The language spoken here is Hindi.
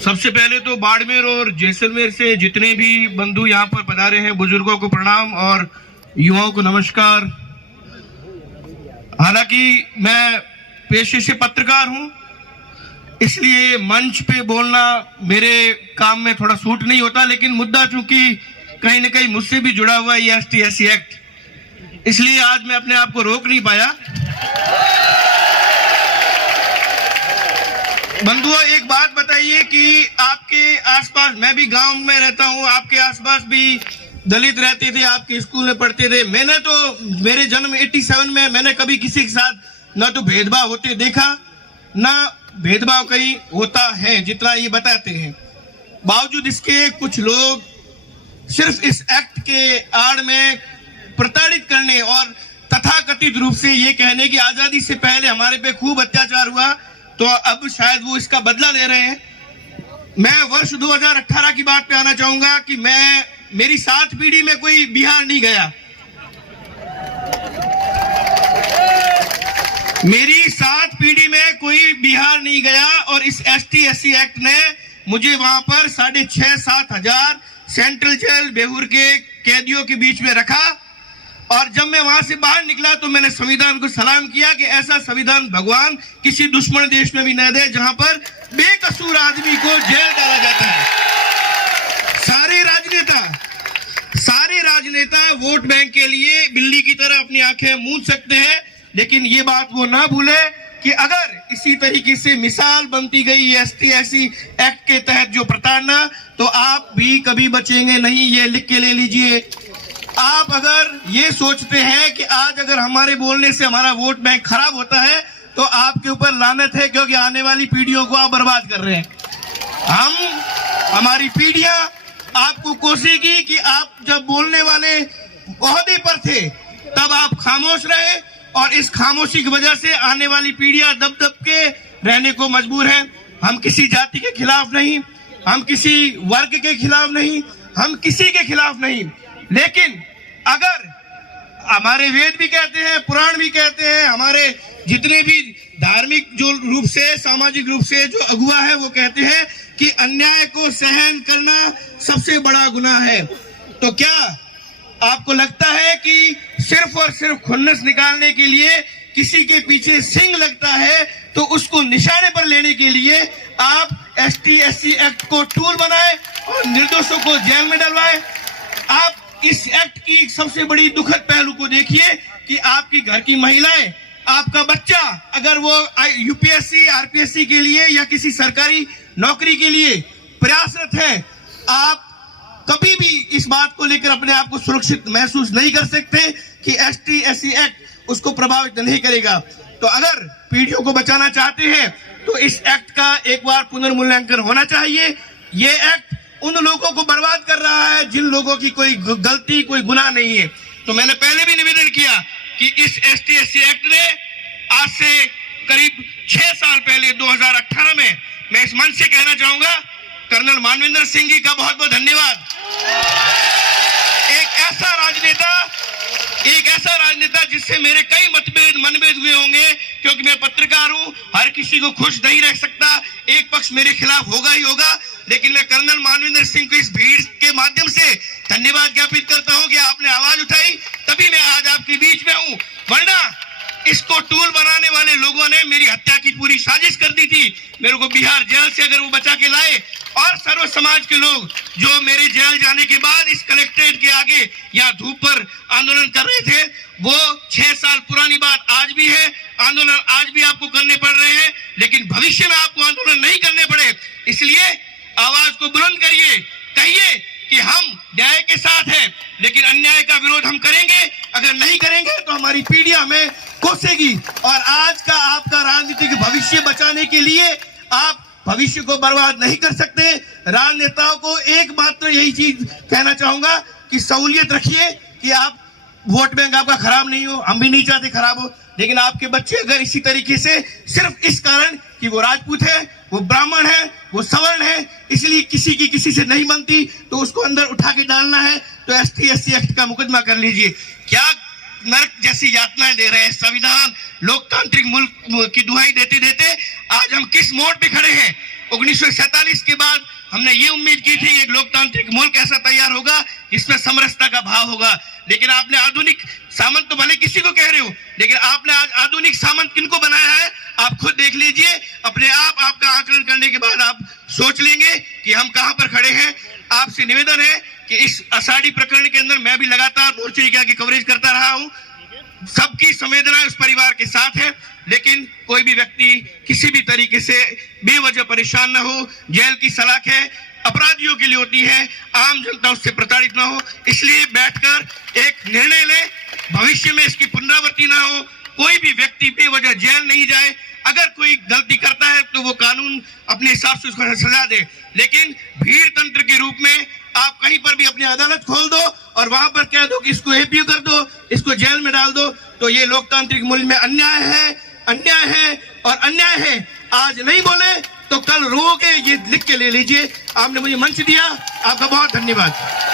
सबसे पहले तो बाड़मेर और जैसलमेर से जितने भी बंधु यहाँ पर पधारे हैं, बुजुर्गों को प्रणाम और युवाओं को नमस्कार। हालांकि मैं पेशे से पत्रकार हूं, इसलिए मंच पे बोलना मेरे काम में थोड़ा सूट नहीं होता, लेकिन मुद्दा चूंकि कहीं ना कहीं मुझसे भी जुड़ा हुआ है ये ST/SC एक्ट, इसलिए आज मैं अपने आप को रोक नहीं पाया। बंधुओं, एक बात बताइए कि आपके आसपास, मैं भी गांव में रहता हूं, आपके आसपास भी दलित रहते थे, आपके स्कूल में पढ़ते थे। मैंने तो मेरे जन्म 87 में मैंने कभी किसी के साथ ना तो भेदभाव होते देखा, ना भेदभाव कहीं होता है जितना ये बताते हैं। बावजूद इसके कुछ लोग सिर्फ इस एक्ट के आड़ में प्रताड़ित करने और तथाकथित रूप से ये कहने की आजादी से पहले हमारे पे खूब अत्याचार हुआ, तो अब शायद वो इसका बदला ले रहे हैं। मैं वर्ष 2018 की बात पे आना चाहूंगा कि मेरी 7 पीढ़ी में कोई बिहार नहीं गया। मेरी 7 पीढ़ी में कोई बिहार नहीं गया और इस ST/SC एक्ट ने मुझे वहां पर 6,500-7 हजार सेंट्रल जेल बेहूर के कैदियों के बीच में रखा। और जब मैं वहां से बाहर निकला तो मैंने संविधान को सलाम किया कि ऐसा संविधान भगवान किसी दुश्मन देश में भी न दे जहां पर बेकसूर आदमी को जेल डाला जाता है। सारे राजनेता वोट बैंक के लिए बिल्ली की तरह अपनी आंखें मूंद सकते हैं, लेकिन ये बात वो ना भूले कि अगर इसी तरीके से मिसाल बनती गई ST/SC एक्ट के तहत जो प्रताड़ना, तो आप भी कभी बचेंगे नहीं। ये लिख के ले लीजिए। आप अगर ये सोचते हैं कि आज अगर हमारे बोलने से हमारा वोट बैंक खराब होता है तो आपके ऊपर लानत है, क्योंकि आने वाली पीढ़ियों को आप बर्बाद कर रहे हैं। हमारी पीढ़ियां आपको कोसेगी कि आप जब बोलने वाले ओहदे पर थे तब आप खामोश रहे, और इस खामोशी की वजह से आने वाली पीढ़ियां दब दब के रहने को मजबूर है। हम किसी जाति के खिलाफ नहीं, हम किसी वर्ग के खिलाफ नहीं, हम किसी के खिलाफ नहीं, लेकिन अगर हमारे वेद भी कहते हैं, पुराण भी कहते हैं, हमारे जितने भी धार्मिक जो रूप से, सामाजिक रूप से जो अगुवा है वो कहते हैं कि अन्याय को सहन करना सबसे बड़ा गुनाह है। तो क्या आपको लगता है कि सिर्फ और सिर्फ खुन्नस निकालने के लिए किसी के पीछे सिंग लगता है तो उसको निशाने पर लेने के लिए आप ST/SC एक्ट को टूल बनाए और निर्दोषों को जेल में डलवाए? आप इस एक्ट की सबसे बड़ी दुखद पहलू को देखिए कि आपकी घर की महिलाएं, आपका बच्चा अगर वो UPSC RPSC के लिए या किसी सरकारी नौकरी के लिए प्रयासरत है, आप कभी भी इस बात को लेकर अपने आप को सुरक्षित महसूस नहीं कर सकते कि ST/SC एक्ट उसको प्रभावित नहीं करेगा। तो अगर पीढ़ियों को बचाना चाहते हैं तो इस एक्ट का एक बार पुनर्मूल्यांकन होना चाहिए। ये एक्ट उन लोगों को बर्बाद कर रहा है जिन लोगों की कोई गलती, कोई गुनाह नहीं है। तो मैंने पहले भी निवेदन किया कि इस ST/SC एक्ट ने आज से करीब 6 साल पहले 2018 में, मैं इस मंच से कहना चाहूंगा कर्नल मानवेंद्र सिंह जी का बहुत बहुत धन्यवाद। एक ऐसा राजनेता जिससे मेरे कई मनभेद हुए होंगे, क्योंकि मैं पत्रकार हूं, हर किसी को खुश नहीं रख सकता, एक पक्ष मेरे खिलाफ होगा ही होगा, लेकिन मैं कर्नल मानवेंद्र सिंह को इस भीड़ के माध्यम से धन्यवाद ज्ञापित करता हूं कि आपने आवाज उठाई, तभी मैं आज आपके बीच में हूं। वरना इसको टूल बनाने वाले लोगों ने मेरी हत्या की पूरी साजिश कर दी थी। मेरे को बिहार जेल से अगर वो बचा के लाए, और सर्व समाज के लोग जो मेरे जेल जाने के बाद इस कलेक्ट्रेट के आगे या धूप पर आंदोलन कर रहे थे, वो 6 साल पुरानी बात आज भी है। आंदोलन आज भी आपको करने पड़ रहे हैं, लेकिन भविष्य में आपको आंदोलन नहीं करने पड़े, इसलिए आवाज को बुलंद करिए, कहिए कि हम न्याय के साथ हैं, लेकिन अन्याय का विरोध हम करेंगे। अगर नहीं करेंगे तो हमारी पीढ़ियां हमें कोसेगी, और आज का आपका राजनीतिक भविष्य बचाने के लिए आप भविष्य को बर्बाद नहीं कर सकते। राजनेताओं को एकमात्र यही चीज कहना चाहूंगा कि सहूलियत रखिए कि आप वोट बैंक आपका खराब नहीं हो, हम भी नहीं चाहते खराब हो, लेकिन आपके बच्चे अगर इसी तरीके से सिर्फ इस कारण कि वो राजपूत है, वो ब्राह्मण है, वो सवर्ण है, इसलिए किसी की किसी से नहीं बनती तो उसको अंदर उठा के डालना है, तो ST/SC एक्ट का मुकदमा कर लीजिए। क्या नरक जैसी यातनाएं दे रहे हैं। संविधान लोकतांत्रिक मुल्क की दुहाई देते देते आज हम किस मोड़ पे खड़े हैं। 1947 के बाद हमने ये उम्मीद की थी एक लोकतांत्रिक मुल्क ऐसा तैयार होगा जिसमें समरसता का भाव होगा, लेकिन आपने आधुनिक सामंत तो भले किसी को कह रहे हो, लेकिन आपने आज आधुनिक सामंत किनको बनाया है आप खुद देख लीजिए। अपने आप आपका आकलन करने के बाद आप सोच लेंगे कि हम कहां पर खड़े हैं। आपसे निवेदन है कि इस आषाढ़ी प्रकरण के अंदर मैं भी लगातार मोर्चे की कवरेज करता रहा हूं, सबकी संवेदना उस परिवार के साथ है, लेकिन कोई भी व्यक्ति किसी भी तरीके से बेवजह परेशान न हो। जेल की सलाखें अपराधियों के लिए होती है, आम जनता उससे प्रताड़ित ना हो, इसलिए बैठकर एक निर्णय लें, भविष्य में इसकी पुनरावृत्ति ना हो, कोई भी व्यक्ति बेवजह जेल नहीं जाए। अगर कोई गलती करता है तो वो कानून अपने हिसाब से उसको सजा दे, लेकिन भीड़ तंत्र के रूप में आप कहीं पर भी अपनी अदालत खोल दो और वहां पर कह दो कि इसको एपीओ कर दो, इसको जेल में डाल दो, तो ये लोकतांत्रिक मूल्य में अन्याय है और अन्याय है। आज नहीं बोले तो कल रोगे, ये लिख के ले लीजिए। आपने मुझे मंच दिया, आपका बहुत धन्यवाद।